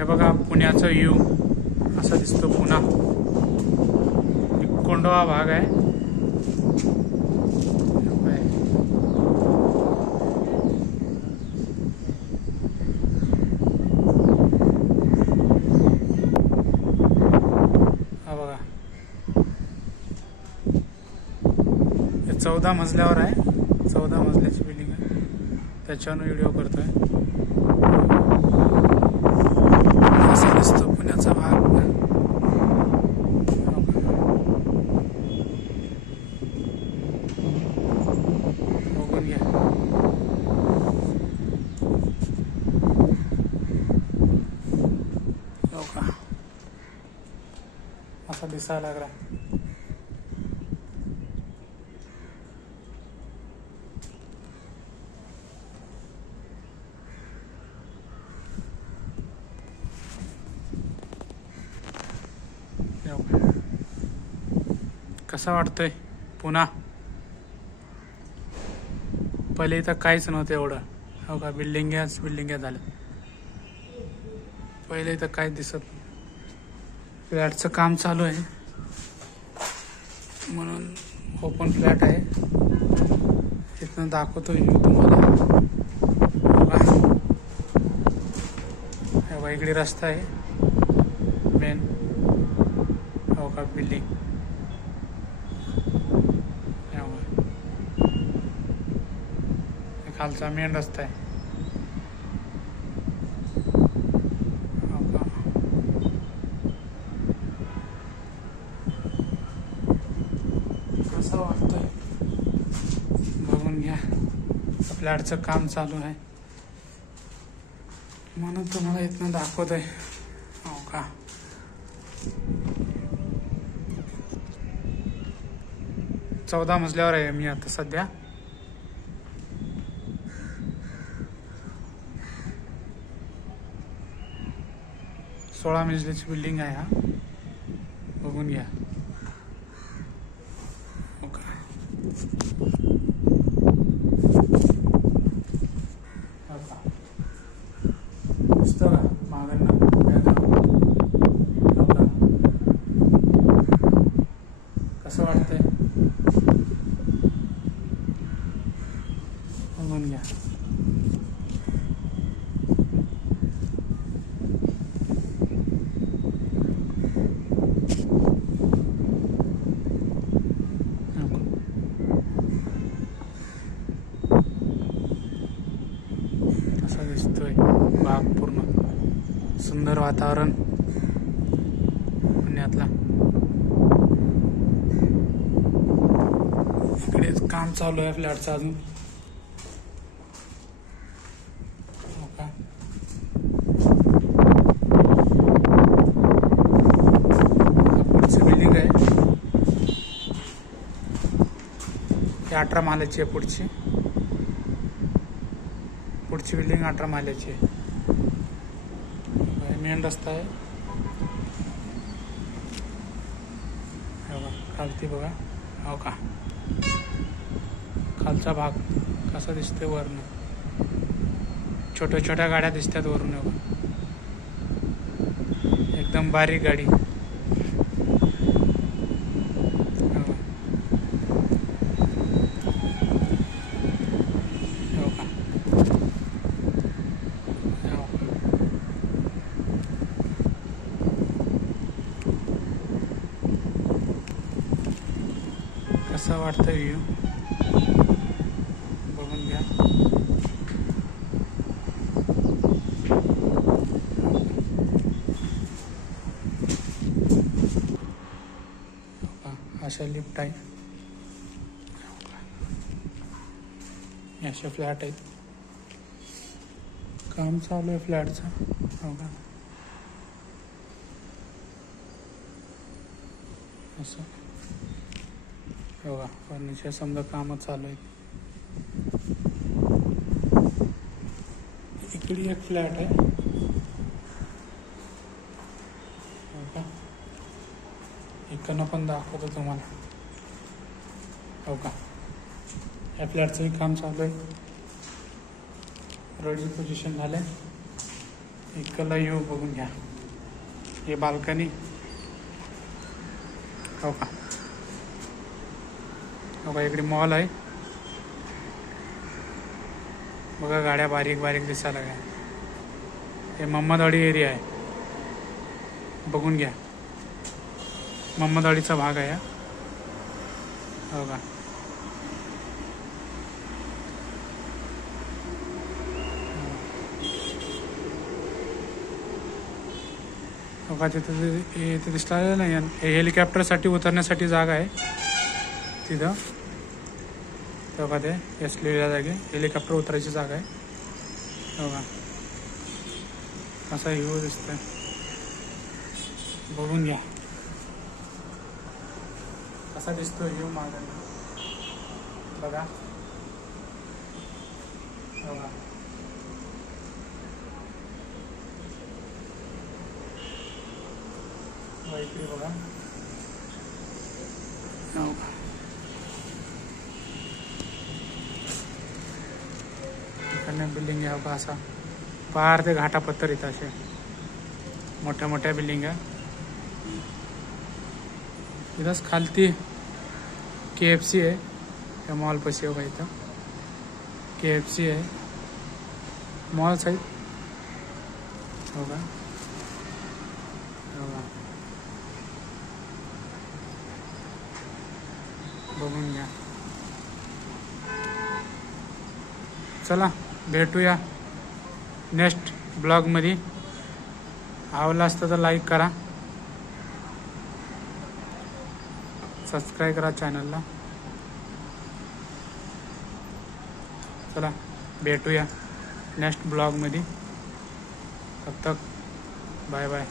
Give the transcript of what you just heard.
हे बघा पुण्याचा व्ह्यू असा दिसतो. पुणा कोंडवा भाग आहे. हा बघा 14 मजल्यावर आहे. 14 मजल्याची बिल्डिंग आहे. त्याच्यावर व्हिडिओ करतोय. असा दिसतो पुण्याचा भाग. बघून घ्या. असा दिसायला लागला. कसा वाटतोय पुणा? पहिले इथं काहीच नव्हतं एवढं. हो का, बिल्डिंग्याच झाल्या. पहिले इथं काहीच दिसत नाही. फ्लॅटचं काम चालू आहे म्हणून ओपन फ्लॅट आहे. इथनं दाखवतो तुम्हाला. बघा इकडे रस्ता आहे मेन. हो का, बिल्डिंग खालचा मेन रस्ता आहे. कसं वाटतंय बघून घ्या. फ्लॅटचं काम चालू आहे म्हणून तुम्हाला इथनं दाखवतोय. हो का, चौदा मजल्यावर आहे मी आता सध्या. सोळा मजल्याची बिल्डिंग आहे. हा बघून घ्या. दिसतो का मागांना कसं वाटतंय बघून घ्या. दिसतोय भाग पूर्ण. सुंदर वातावरण पुण्यातला. इकडेच काम चालू आहे फ्लॅटचं अजून. हो का, पुढची बिल्डिंग आहे. 18 माल्याची आहे. पुढची बिल्डिंग 18 माल्याची आहे. मेन रस्ता आहे. खालती बघा. हो का, खालचा भाग कसा दिसतोय वरून. छोट्या छोट्या गाड्या दिसतात वरून. एकदम बारीक गाडी. कसा वाटतं व्ह्यू बघून घ्या. अशा लिफ्ट आहे. असे फ्लॅट आहेत. काम चालू आहे फ्लॅटचं. हो का, असं बघा फर्निचर समजा काम चालू आहे. इकडे एक फ्लॅट आहे. हो का, इकडनं पण दाखवतो तुम्हाला. हो का, या फ्लॅटचंही काम चालू आहे. रेडी पोझिशन झालंय. इकडला व्ह्यू बघून घ्या. हे बाल्कनी हो का. हो का, इकडे मॉल आहे बघा. गाड्या बारीक बारीक दिसायला लागल्या. हे मोहम्मदवाडी एरिया आहे, बघून घ्या. मोहम्मदवाडीचा भाग आहे हो का. हो का, तिथं दिसलं नाही. हेलिकॉप्टरसाठी उतरण्यासाठी जागा आहे तिथं. हो का, ते असलेल्या जागे हेलिकॉप्टर उतरायची जागा आहे हो का. असा व्ह्यू दिसतोय, बघून घ्या कसा दिसतो व्ह्यू मागं बघा. हो का, इकडे बघा. हो का, इकडनं बिल्डिंग आहे हो का. असा पार ते घाटापत्तर इथं असे मोठ्या मोठ्या बिल्डिंग आहे. इथंच खालती KFC आहे त्या मॉलपाशी हो का. इथं KFC आहे, मॉल्स आहेत हो का. हो का, बघून घ्या. चला भेटूया नेक्स्ट ब्लॉगमध्ये. आवडला असतं तर लाईक करा, सबस्क्राईब करा चॅनलला. चला भेटूया नेक्स्ट ब्लॉगमध्ये. तब तक बाय बाय.